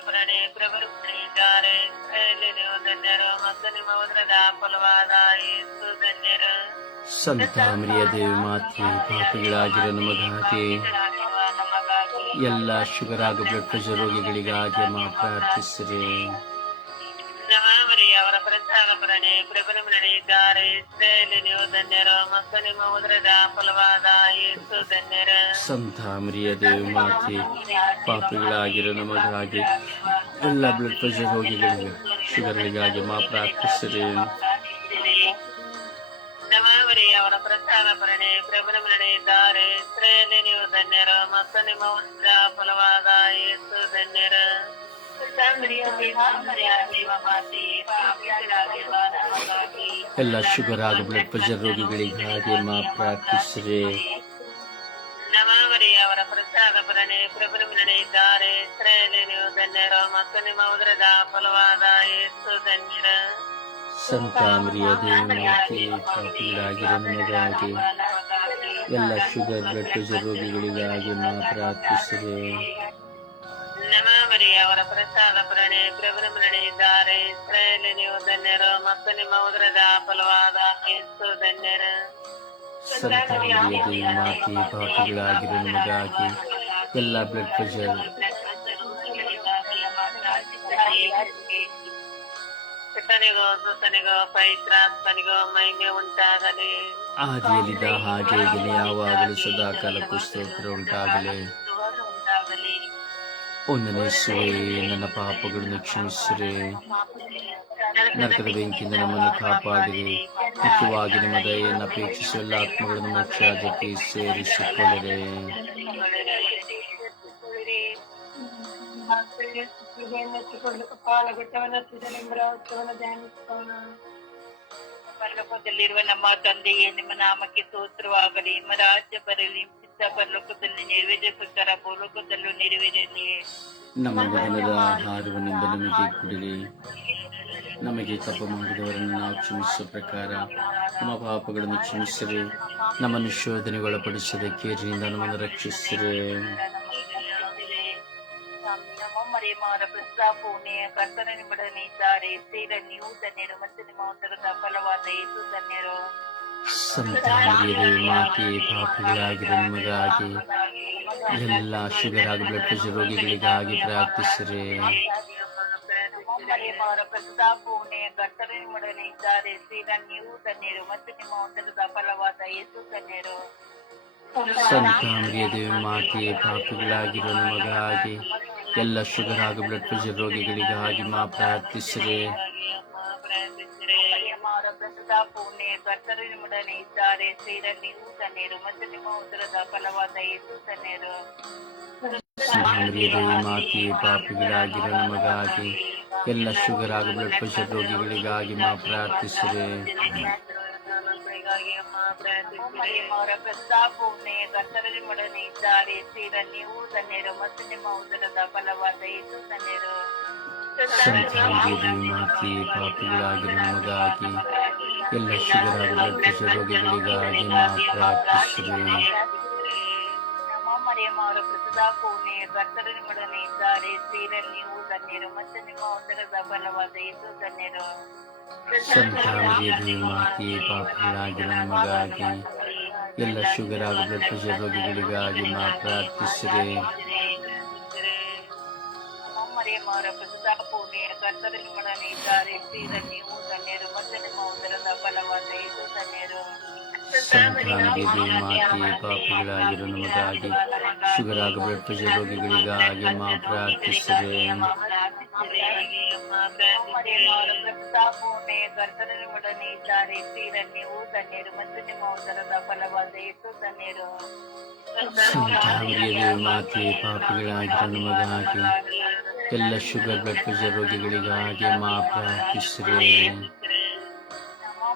ಪ್ರಣಿ ಪ್ರಭರು ಪ್ರಣಯಿದ್ದಾರೆ ಇಸ್ರಾಯೇಲಿ ದೇವ ಧನ್ಯರು ಮತ್ತು ನಿಮ್ಮ ಉದರದ ಫಲವಾದ ಯೇಸು ಧನ್ಯರು. ಸಂತ ಮರಿಯ ದೇವಿ ಮಾತೆ ಪಾಪಿಗಳಾಗಿರೋ ನಮಗಾಗಿ ಎಲ್ಲ ಶುಗರ್ ಹಾಗೂ ಬ್ಲಡ್ ಪ್ರೆಷರ್ ರೋಗಿಗಳಿಗಾಗಿ ಮಾ ಪ್ರಾರ್ಥಿಸಿರಿ. ನಮಾಮರಿ ಅವರ ಪ್ರಸಾದಪರಣೆ ಪ್ರಭುನ ನಡೆಯಿದ್ದಾರೆ ಇಸ್ರೇಲಿ ನೀವು ಧನ್ಯರು ಮತ್ತು ನಿಮ್ಮ ಉದರದ ಫಲವಾದ ಯೇಸು ಸಂತ ಮರಿಯ ದೇವಿ ಮಾತೆ ಪಾಪಿಗಳಾಗಿರೋ ನಮಗಾಗಿ ಎಲ್ಲ ಬ್ಲಡ್ ಪ್ರೆಷರ್ ರೋಗಿಗಳಿಗೆ ಶುಗರ್ಗಳಿಗಾಗಿ ಮಾ ಪ್ರಾರ್ಥಿಸಿರಿ. ನಮಾಮರಿ ಅವರ ಪ್ರಸಾದಪರಣೆ ಪ್ರಭುನ ನಡೆಯಿದ್ದಾರೆ ಸ್ತ್ರೀಯಲ್ಲಿ ನೀವು ಧನ್ಯರು ಮತ್ತು ನಿಮ್ಮ ಉದರದ ಫಲವಾದ ಯೇಸು ಧನ್ಯರು. ಎಲ್ಲ ಶುಗರ್ ಹಾಗೂ ಬ್ಲಡ್ ಪ್ರೆಷರ್ ರೋಗಿಗಳಿಗಾಗಿ ಮಾ ಪ್ರಾರ್ಥಿಸಿರಿ. ನಮಾವರಿ ಅವರ ಪ್ರಸಾದಪರಣೆ ಪ್ರಭುನ ನಡೆಯಿದ್ದಾರೆ ಇಸ್ರೇಲಿ ನೀವು ಧನ್ಯರು ಮತ್ತು ನಿಮ್ಮ ಉದರದ ಫಲವಾದ ಯೇಸು ಧನ್ಯರು. ಸಂತ ಮರಿಯ ದೇವಿ ಮಾತೆ ಪಾಪಿಗಳಾಗಿರೋ ನಮಗಾಗಿ ಎಲ್ಲ ಶುಗರ್ ಬ್ಲಡ್ ಪ್ರೆಷರ್ ರೋಗಿಗಳಿಗಾಗಿ ಮಾತ್ರ ಪ್ರಾರ್ಥಿಸಿರಿ ನಮಾಮರಿ ಅವರ ಪ್ರಸಾದ ಪ್ರಣೆ ಪ್ರಭುನ ನಡೆಯಿದ್ದಾರೆ ಇಸ್ರಾಯೇಲಿ ನೀವು ಧನ್ಯರು ಮತ್ತು ನಿಮ್ಮ ಉದರದ ಫಲವಾದ ಯೇಸು ಧನ್ಯರು. ದೇವಿ ಮಾತೆ ಪಾಪಿಗಳಾಗಿರೋ ನಮಗಾಗಿ ಎಲ್ಲ ಬ್ಲಡ್ ಪ್ರೆಷರ್ ಸುತನಿಗೋ ಸುತನಿಗೋ ಪವಿತ್ರಾತ್ಮನಿಗೋ ಮಹಿಮೆ ಉಂಟಾಗಲಿ. ಆದಿಯಲ್ಲಿದ್ದ ಹಾಗೆ ಈಗಲೇ ಯಾವಾಗಲೂ ಸದಾ ಕಾಲಕ್ಕೂ ಸ್ತೋತ್ರ ಉಂಟಾಗಲಿ. ಒಂದನೇ ಸುವೆ ನನ್ನ ಪಾಪಗಳನ್ನು ಕ್ಷಮಿಸಿರಿ. ನರಕದ ಬೆಂಕಿಯಿಂದ ನಮ್ಮನ್ನು ಕಾಪಾಡಿರಿ. ಮುಖ್ಯವಾಗಿ ನಿಮ್ಮ ದಯೆಯನ್ನು ಅಪೇಕ್ಷಿಸುವ ಎಲ್ಲ ಆತ್ಮಗಳನ್ನು ಜೊತೆ ರಾಜ್ಯಕ್ಕೆ ಪರಲೋಕದಲ್ಲಿರುವ ನಮ್ಮ ತಂದೆಯೇ, ನಿಮ್ಮ ನಾಮಕ್ಕೆ ಸ್ತೋತ್ರವಾಗಲಿ. ನಿಮ್ಮ ರಾಜ್ಯ ಬರಲಿ ಸಿದ್ಧ ಪರಲೋಕದಲ್ಲಿ ನೆರವೇರಿದ ಪ್ರಕಾರ ಭೂಲೋಕದಲ್ಲೂ ನೆರವೇರಲಿ. ನಮ್ಮ ದಿನದ ಆಹಾರವನ್ನು ನಮಗೆ ನಮಗೆ ತಪ್ಪು ಮಾಡಿದವರನ್ನು ನಾವು ಕ್ಷಮಿಸುವ ಪ್ರಕಾರ ನಮ್ಮ ಪಾಪಗಳನ್ನು ಕ್ಷಮಿಸಿರಿ. ನಮ್ಮನ್ನು ಶೋಧನೆಗೆ ಒಳಪಡಿಸದೆ ಕೇರಿನಿಂದ ನಮ್ಮನ್ನು ರಕ್ಷಿಸಿರಿ. ನಮ್ಮ ಮರೆಮಾರ ಪ್ರಸ್ತಾಪವನ್ನೇ ಕರ್ತನ ನಿಮ್ಮೊಡನೆ ಇದ್ದಾರೆ ಸೇರ ನೀವು ಧನ್ಯರು ಮತ್ತು ನಿಮ್ಮ ಉತ್ತರದ ಫಲವಾದ ಯೇಸು ಧನ್ಯರು ಸಂತ ಮರಿಯರೇ ಮಾತೆ ಪಾಪಿಗಳಾಗಿರೋ ನಿಮಗಾಗಿ ಎಲ್ಲ ಶುಗರ್ ಹಾಗೂ ಬ್ಲಡ್ ಪ್ರೆಷರ್ ರೋಗಿಗಳಿಗಾಗಿ ಪ್ರಾರ್ಥಿಸಿರಿ ಮರೆಮಾರ ಪ್ರಸ್ತಾಪವನ್ನೇ ಕರ್ತನ ನಿಮ್ಮೊಡನೆ ಇದ್ದಾರೆ ಸೇರ ನೀವು ಧನ್ಯರು ಮತ್ತು ನಿಮ್ಮ ಉತ್ತರದ ಫಲವಾದ ಯೇಸು ಧನ್ಯರು ಸಂತ ಮರಿಯ ದೇವಿ ಮಾತೆ ಪಾಪಿಗಳಾಗಿರೋ ನಮಗಾಗಿ ಎಲ್ಲ ಶುಗರ್ ಹಾಗೂ ಬ್ಲಡ್ ಪ್ರೆಷರ್ ರೋಗಿಗಳಿಗಾಗಿ ಮಾ ಪ್ರಾರ್ಥಿಸಿರಿ. ನಿಮ್ಮೊಡನೆ ಇದ್ದಾರೆ ನೀವು ಮತ್ತು ನಿಮ್ಮ ಫಲವಾದ ಯೇಸು ಮಾತೆ ಪಾಪಿಗಳಾಗಿರೋ ನಮಗಾಗಿ ಎಲ್ಲ ಶುಗರ್ ಹಾಗೂ ಬ್ಲಡ್ ಪ್ರೆಷರ್ ರೋಗಿಗಳಿಗಾಗಿ ಮಾ ಪ್ರಾರ್ಥಿಸಿರಿ ಅವರ ಪ್ರಸ್ತಾಪವನ್ನೇ ಕರ್ತರಲ್ಲಿ ಮೊಡನೆ ಇದ್ದಾರೆ ಸೇರ ನೀವು ಧನ್ಯರು ಮತ್ತು ನಿಮ್ಮ ಉದರದ ಫಲವಾದ ಯೇಸು ಧನ್ಯರು ಸಂತ ಮರಿಯ ದೇವಿ ಮಾತೆ ಪಾಪಿಗಳಾಗಿರೋ ನಮಗಾಗಿ ಎಲ್ಲ ಶುಗರ್ ಹಾಗೂ ಬ್ಲಡ್ ಪ್ರೆಷರ್ ರೋಗಿಗಳಿಗಾಗಿ ಮಾ ಪ್ರಾರ್ಥಿಸಿರಿ ನಮ್ಮ ಮರಿಯಮ್ಮವರ ಪ್ರಸ್ತಾಪವನ್ನೇ ಕರ್ತರಲ್ಲಿ ಮೊಡನೆ ಇದ್ದಾರೆ ಸೇರ ನೀವು ಧನ್ಯರು ಮತ್ತು ನಿಮ್ಮ ಉದರದ ಫಲವಾದ ಯೇಸು ಧನ್ಯರು ಸಂತ ಮರಿಯ ದೇವಿ ಮಾತೆ ಪಾಪಿಗಳಾಗಿರೋ ನಮಗಾಗಿ ಎಲ್ಲ ಶುಗರ್ ಹಾಗೂ ಬ್ಲಡ್ ಪ್ರೆಷರ್ ರೋಗಿಗಳಿಗಾಗಿ ಮಾ ಪ್ರಾರ್ಥಿಸಿರಿ ಮರಿಯಮ್ಮವರ ಪ್ರಸ್ತಾಪವನ್ನೇ ಕರ್ತರಲ್ಲಿ ಮೊಡನೆ ಇದ್ದಾರೆ ಸೇರ ನೀವು ಧನ್ಯರು ಮತ್ತು ನಿಮ್ಮ ಉದರದ ಫಲವಾದ ಯೇಸು ಧನ್ಯರು ಸಂತ ಮರಿಯ ದೇವಿ ಮಾತೆ ಪಾಪಿಗಳಾಗಿರೋ ನಮಗಾಗಿ ಶುಗರ್ ಹಾಗೂ ಬ್ಲಡ್ ಪ್ರೆಷರ್ ರೋಗಿಗಳಿಗಾಗಿ ಮಾ ಪ್ರಾರ್ಥಿಸಿರಿ ಪ್ರಸ್ತಾಪವನ್ನೇ ಕರ್ತನಲ್ಲಿ ಮೊಡನೆ ಇದ್ದಾರೆ ಸೇರ ನೀವು ಧನ್ಯರು ಮತ್ತು ನಿಮ್ಮ ಉದರದ ಫಲವಾದ ಯೇಸು ಧನ್ಯರು ಸಂತ ಮರಿಯ ದೇವಿ ಮಾತೆ ಪಾಪಿಗಳಾಗಿರೋ ನಮಗಾಗಿ ಎಲ್ಲ ಶುಗರ್ ಬ್ಲಡ್ ಪ್ರೆಷರ್ ರೋಗಿಗಳಿಗಾಗಿ ಮಾ ಪ್ರಾರ್ಥಿಸಿರಿ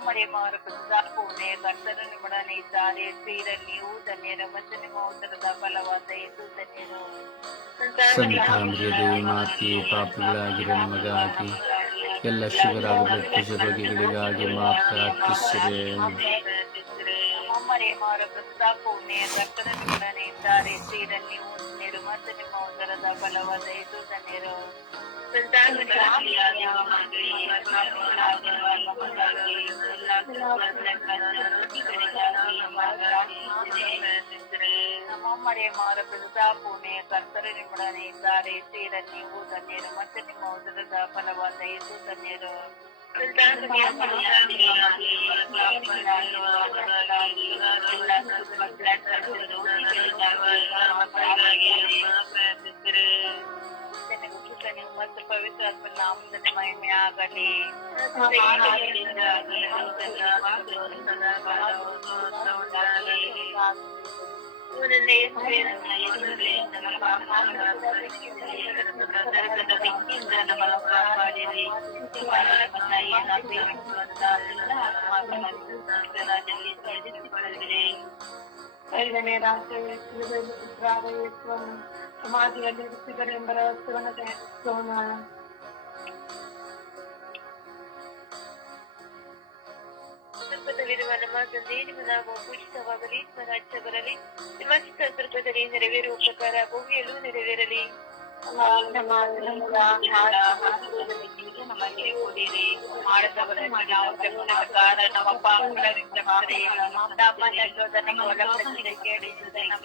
ನಮ್ಮ ಮರಿಯಮ್ಮವರ ಪ್ರಸ್ತಾಪವನ್ನೇ ಕರ್ತನಲ್ಲಿ ಮೊಡನೆ ಇದ್ದಾರೆ ಸೇರ ನೀವು ಧನ್ಯರು ಮತ್ತು ನಿಮ್ಮ ಉದರದ ಫಲವಾದ ಯೇಸು ಧನ್ಯರು ಸಂತ ಮರಿಯ ದೇವಿ ಮಾತೆ ಪಾಪಿಗಳಾಗಿರೋ ನಮಗಾಗಿ ಎಲ್ಲ ಶುಗರ್ ಹಾಗೂ ಬ್ಲಡ್ ಪ್ರೆಷರ್ ರೋಗಿಗಳಿಗಾಗಿ ಮಾ ಪ್ರಾರ್ಥಿಸಿರಿ ಮರಿಯಮ್ಮವರ ಪ್ರಸ್ತಾಪವನ್ನೇ ಕರ್ತನಲ್ಲಿ ಮೊಡನೆ ಇದ್ದಾರೆ ಸೇರ ನೀವು ಧನ್ಯರು ಮತ್ತು ನಿಮ್ಮ ಉದರದ ಫಲವಾದ ಯೇಸು ಧನ್ಯರು ನಮ್ಮ ಮರೆಯ ಮಾರ ಪ್ರಸಾಪುಣೆ ಕರ್ತರು ನಿಮ್ಮೊಡನೆ ಇದ್ದಾರೆ ಸೇರ ನೀವು ಧನ್ಯರು ಮತ್ತೆ ನಿಮ್ಮ ಉದರದ ಫಲವಾದ ಯೇಸು ಧನ್ಯರು ನೀವು ಮತ್ತು ಪವಿತ್ರ ನಾಮದಲ್ಲಿ ಮಹಿಮೆ ಆಗಲಿ ಐದನೇ ರಾಷ್ಟ್ರ ಪುತ್ರಾದ ಯೇಸುವನ್ನು ಸಮಾಧಿಯಲ್ಲಿ ಇರಿಸಿದರೆಂಬ ರಹಸ್ಯವನ್ನು ಧ್ಯಾನಿಸೋಣ ಸ್ವರ್ಗದಲ್ಲಿರುವ ನಮ್ಮ ತಂದೆ ನಿಮ್ಮ ನಾಮ ಪೂಜಿತವಾಗಲಿ ನಿಮ್ಮ ರಾಜ್ಯ ಬರಲಿ ನಿಮ್ಮ ಚಿತ್ತ ಸ್ವರ್ಗದಲ್ಲಿ ನೆರವೇರುವ ಪ್ರಕಾರ ಭೂಮಿಯಲ್ಲೂ ನೆರವೇರಲಿ ನಮ್ಮ ನಮಗೆ ಕೊಡಿರಿ ಮಾಡದವರನ್ನು ನಾವು ಕ್ಷಮಿಸುವ ನಮ್ಮ ಪಾಪಗಳಿಂದ ಮಾಡಿ ನಮ್ಮನ್ನ ಶೋಧನೆಗೆ ಒಳಪಡಿಸದೆ ಕೇಳಿಸುವುದೇ ನಮ್ಮ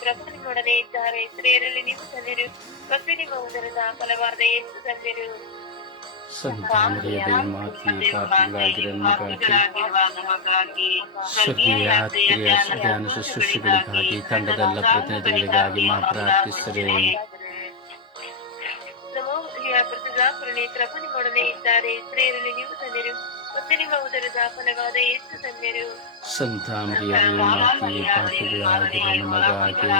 ಪ್ರಭು ನಿಮ್ಮೊಡನೆ ಇದ್ದಾರೆ ಸ್ತ್ರೀಯರಲ್ಲಿ ನೀವು ತಂದಿರು ಮತ್ತು ನಿಮ್ಮ ಉದರದ ಫಲವಾದ ಯೇಸು ತಂದಿರು ಧ್ಯಾನ ಶುಶ್ರೂಷೆಗಳಿಗಾಗಿ ತಂಡದೆಲ್ಲ ಪ್ರತಿನಿಧಿಗಳಿಗಾಗಿ ಮಾ ಪ್ರಾರ್ಥಿಸಿದರೆ ನಮೋ ಮರಿಯ ಸುಧಾಕುರಣೆ ಪ್ರಭು ನಿಮ್ಮೊಡನೆ ಇದ್ದಾರೆ ಸ್ತ್ರೀಯರಲ್ಲಿ ನೀವು ತಂದಿರು ಮತ್ತು ನಿಮ್ಮ ಉದರದ ಫಲವಾದ ಯೇಸು ತಂದಿರು ಸಂತಾಮರಿಯದ ಮಾತಿ ಪಾಪಿಗಳಾಗಿರೋ ನಮಗಾಗಿ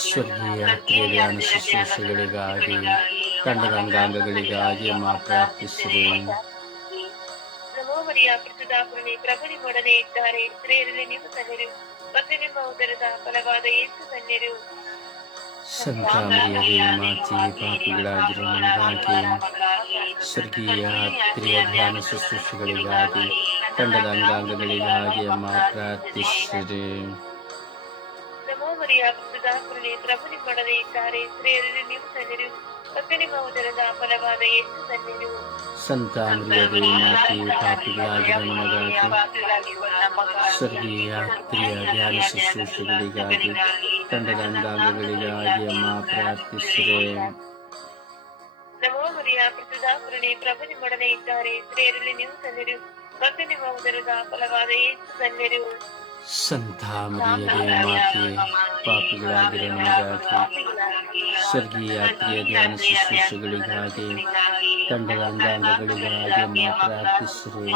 ಸ್ವರ್ಗೀಯ ಕ್ರಿಯೆಯ ಶುಶ್ರೂಷೆಗಳಿಗಾಗಿ ತಂಡದ ಅಂಗಾಂಗಗಳಿಗಾಗಿ ಮಾ ಪ್ರಾರ್ಥಿಸಿದರೆ ನಮೋ ಮರಿಯ ಸುಧಾಕುರಣೆ ಪ್ರಭು ನಿಮ್ಮೊಡನೆ ಇದ್ದಾರೆ. ಸ್ತ್ರೀಯರಲ್ಲಿ ನೀವು ಮತ್ತು ನಿಮ್ಮ ಉದರದ ಫಲವಾದ ಯೇಸು ತಂದಿರು. ಸಂತಾಮರಿಯದ ಮಾತಿ ಪಾಪಿಗಳಾಗಿರುವ ನಮಗಾಗಿ ಸ್ವರ್ಗೀಯ ಆತ್ಮೀಯ ಧ್ಯಾನ ಶುಶ್ರೂಷೆಗಳಿಗಾಗಿ ತಂಡದ ಅಂಗಾಂಗಗಳಿಗಾಗಿ ಅಮ್ಮ ಪ್ರಾರ್ಥಿಸಿದೆ ಇದ್ದಾರೆ. ಸ್ತ್ರೀಯರಲ್ಲಿ ನೀವು ಮತ್ತು ನಿಮ್ಮ ಉದರದ ಫಲವಾದ ಯೇಸು ತಂದಿರು ಸಂತಾಮರಿಯದ ಮಾತಿ ಪಾಪಿಗಳಾಗಿರೋ ನಮಗಾಗಿ ಸ್ವರ್ಗೀಯ ಪ್ರಿಯ ಧ್ಯಾನ ಶುಶ್ರೂಷೆಗಳಿಗಾಗಿ ತಂಡದ ಅಂಗಾಂಗಗಳಿಗಾಗಿ ಅಮ್ಮ ಪ್ರಾರ್ಥಿಸಿದೆ ಪ್ರಭು ನಿಮ್ಮೊಡನೆ ಇದ್ದಾರೆ. ಸ್ತ್ರೀಯರಲ್ಲಿ ನೀವು ತಂದಿರು ಮತ್ತು ನಿಮ್ಮ ಉದರದ ಫಲವಾದ ಯೇಸು ತಂದಿರು ಸಂತಾಮರಿಯದ ಮಾತಿ ಪಾಪಿಗಳಾಗಿರೋ ನಮಗಾಗಿ ಸ್ವರ್ಗೀಯ ಪ್ರಿಯ ಧ್ಯಾನ ಶುಶ್ರೂಷೆಗಳಿಗಾಗಿ ತಂಡದ ಅಂಗಾಂಗಗಳಿಗಾಗಿ ಮಾ ಪ್ರಾರ್ಥಿಸಿದರೆ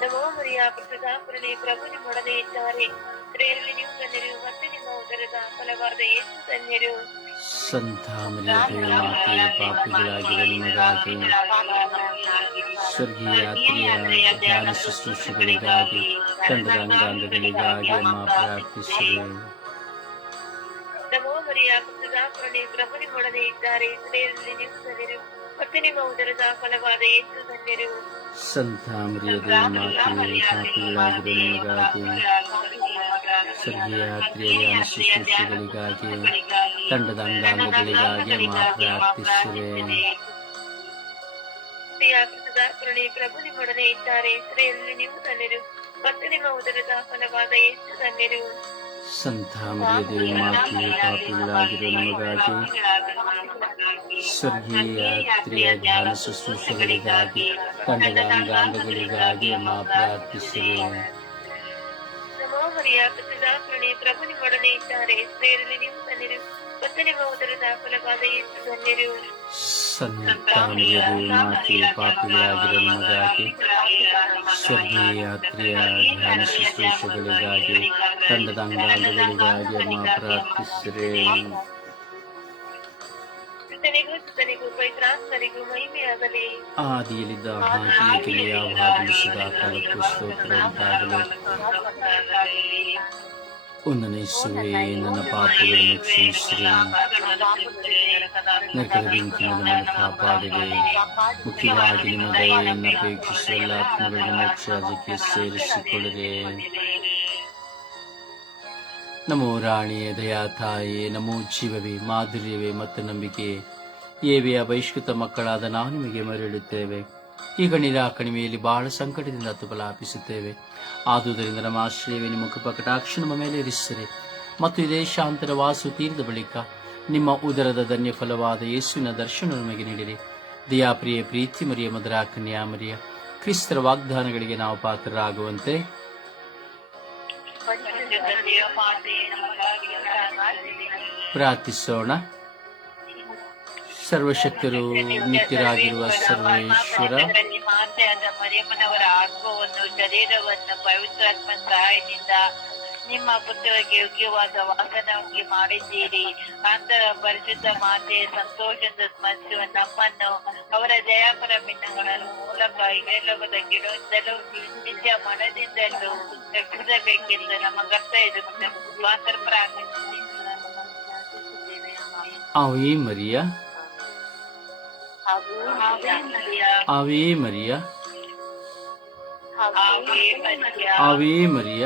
ನಮೋ ಮರಿಯ ಸುಧಾಕುರಣೆ ಪ್ರಭು ನಿಮ್ಮೊಡನೆ ಇದ್ದಾರೆ ಸ್ತ್ರೀಯರಲ್ಲಿ ನೀವು ತಂದಿರು ಮತ್ತು ನಿಮ್ಮ ಉದರದ ಫಲವಾದ ಯೇಸು ತಂದಿರು ಸಂತಾಮರಿಯದ ಮಾತಿ ಪಾಪಿಗಳಾಗಿರೋ ನಮಗಾಗಿ ಸ್ವರ್ಗೀಯ ಪ್ರಿಯ ಧ್ಯಾನ ಶುಶ್ರೂಷೆಗಳಿಗಾಗಿ ತಂಡದ ಅಂಗಾಂಗಗಳಿಗಾಗಿ ಮಾ ಪ್ರಾರ್ಥಿಸಿದರೆ ನಮೋ ಮರಿಯ ಸುಧಾಕುರಣೆ ಪ್ರಭು ನಿಮ್ಮೊಡನೆ ಇದ್ದಾರೆ. ಸ್ತ್ರೀಯರಲ್ಲಿ ನೀವು ತಂದಿರು ಮತ್ತು ನಿಮ್ಮ ಉದರದ ಫಲವಾದ ಯೇಸು ತಂದಿರು ಸಂತಾಮರಿಯದ ಮಾತಿ ಪಾಪಿಗಳಾಗಿರೋ ನಿಮಗಾಗಿ ಸ್ವರ್ಗೀಯಾತ್ರಿಯ ಶುಶ್ರೂಷೆಗಳಿಗಾಗಿ ತಂಡದ ಅಂಗಾಂಗಗಳಿಗಾಗಿ ಸುಧಾಕುರಣೆ ಪ್ರಭು ನಿಮ್ಮೊಡನೆ ಇದ್ದಾರೆ. ಸ್ತ್ರೀಯಲ್ಲಿ ನೀವು ತಂದಿರು ಮತ್ತು ನಿಮ್ಮ ಉದರದ ಫಲವಾದ ಯೇಸು ತಂದಿರು ಸಂತಾಮರಿಯದ ಮಾತಿ ಪಾಪಿಗಳಾಗಿರೋ ನಮಗಾಗಿ ಸ್ವರ್ಗೀಯ ಪ್ರಿಯ ಧ್ಯಾನ ಶುಶ್ರೂಷೆಗಳಿಗಾಗಿ ತಂಡದ ಅಂಗಾಂಗಗಳಿಗಾಗಿ ಮಾ ಪ್ರಾರ್ಥಿಸಿದರೆ ನಮೋ ಮರಿಯ ಸುಧಾಕುರಣೆ ಪ್ರಭು ನಿಮ್ಮೊಡನೆ ಇದ್ದಾರೆ. ಸ್ತ್ರೀಯರಲ್ಲಿ ನೀವು ತಂದಿರು. ಮತ್ತು ನಿಮ್ಮ ಉದರದ ಫಲವಾದ ಯೇಸು ಸಂತಾಮರಿಯದ ಮಾತಿ ಪಾಪಿಗಳಾಗಿರೋ ನಮಗಾಗಿ ಸ್ವರ್ಗೀಯ ಯಾತ್ರೆಯ ಧ್ಯಾನ ಶುಶ್ರೂಷೆಗಳಿಗಾಗಿ ತಂಡದ ಅಂಗಾಂಗಗಳಿಗಾಗಿ ಮಾ ಪ್ರಾರ್ಥಿಸಿದರೆ ಸುತನಿಗೂ ಸುತನಿಗೂ ಪವಿತ್ರಾತ್ಮರಿಗೂ ಮಹಿಮೆಯಾಗಲಿ ಆದಿಯಲ್ಲಿದ್ದ ಹಾಗೆ ಯಾವಾಗಲೂ ಸದಾ ಕಾಲಕ್ಕೂ ಸ್ತೋತ್ರ ಉಂಟಾಗಲಿ ಒಂದನೇ ಇಸುವೆ ನನ್ನ ಪಾಪಗಳನ್ನು ಕ್ಷಮಿಸಿರಿ ನರಕದ ಬೆಂಕಿಯಿಂದ ನಮ್ಮನ್ನು ಕಾಪಾಡಿದೆ ಮುಖ್ಯವಾಗಿ ನಮೋ ರಾಣಿಯೇ, ದಯಾ ತಾಯೇ, ನಮೋ ಜೀವವೇ, ಮಾಧುರ್ಯವೇ ಮತ್ತು ನಂಬಿಕೆ. ಏವೆಯ ಬಹಿಷ್ಕೃತ ಮಕ್ಕಳಾದ ನಾವು ನಿಮಗೆ ಮರಳುತ್ತೇವೆ. ಈಗ ನಿರಾಕಣಿಮೆಯಲ್ಲಿ ಬಹಳ ಸಂಕಟದಿಂದ ತುಪಲಾಪಿಸುತ್ತೇವೆ. ಆದುದರಿಂದ ನಮ್ಮ ಆಶ್ರಯವೇ ನಿಮ್ಮ ಕೃಪಾ ಕಟಾಕ್ಷ ನಮ್ಮ ಮೇಲೆ ಇರಿಸಿರಿ. ಮತ್ತು ಇದೇ ದೇಶಾಂತರ ವಾಸು ತೀರಿದ ಬಳಿಕ ನಿಮ್ಮ ಉದರದ ಧನ್ಯ ಫಲವಾದ ಯೇಸುವಿನ ದರ್ಶನ ನಮಗೆ ನೀಡಿರಿ. ದಯಾಪ್ರಿಯ ಪ್ರೀತಿ ಮರಿಯ ಮಧುರಾಕನ್ಯಾ ಮರಿಯ, ಕ್ರಿಸ್ತರ ವಾಗ್ದಾನಗಳಿಗೆ ನಾವು ಪಾತ್ರರಾಗುವಂತೆ ಪ್ರಾರ್ಥಿಸೋಣ. ಸರ್ವಶಕ್ತರು ನಿತ್ಯರಾಗಿರುವ ಸರ್ವೇಶ್ವರ. ಮರಿಯಮ್ಮನವರ ಆತ್ಮವನ್ನು ಶರೀರವನ್ನು ಪವಿತ್ರಾತ್ಮ ಸಹಾಯದಿಂದ ನಿಮ್ಮ ಪುತ್ರರಿಗೆ ಯೋಗ್ಯವಾದ ವಾಸನವಾಗಿ ಮಾಡಿದ್ದೀರಿ ಅಂತರ ಪರಿಶುದ್ಧ ಮಾತೆ ಸಂತೋಷದ ಸ್ಮರಿಸುವ ನಮ್ಮನ್ನು ಅವರ ದಯಾಪರ ಭಿನ್ನಗಳ ಮೂಲಕ ಇಹಲೋಕದ ಗಿಡದಿಂದಲೂ ನಿತ್ಯ ಮನದಿಂದಲೂ ರಕ್ಷಿಸಬೇಕೆಂದು ನಮ್ಮ ಕರ್ತವ್ಯದ ಮಾತ್ರ ಪ್ರಾರ್ಥಿಸುತ್ತೇವೆ ಆವೇ ಮರಿಯ ಹಾಗೂ ಆವೇ ಮರಿಯ ಆವೇ ಮರಿಯ ಆವೇ ಮರಿಯ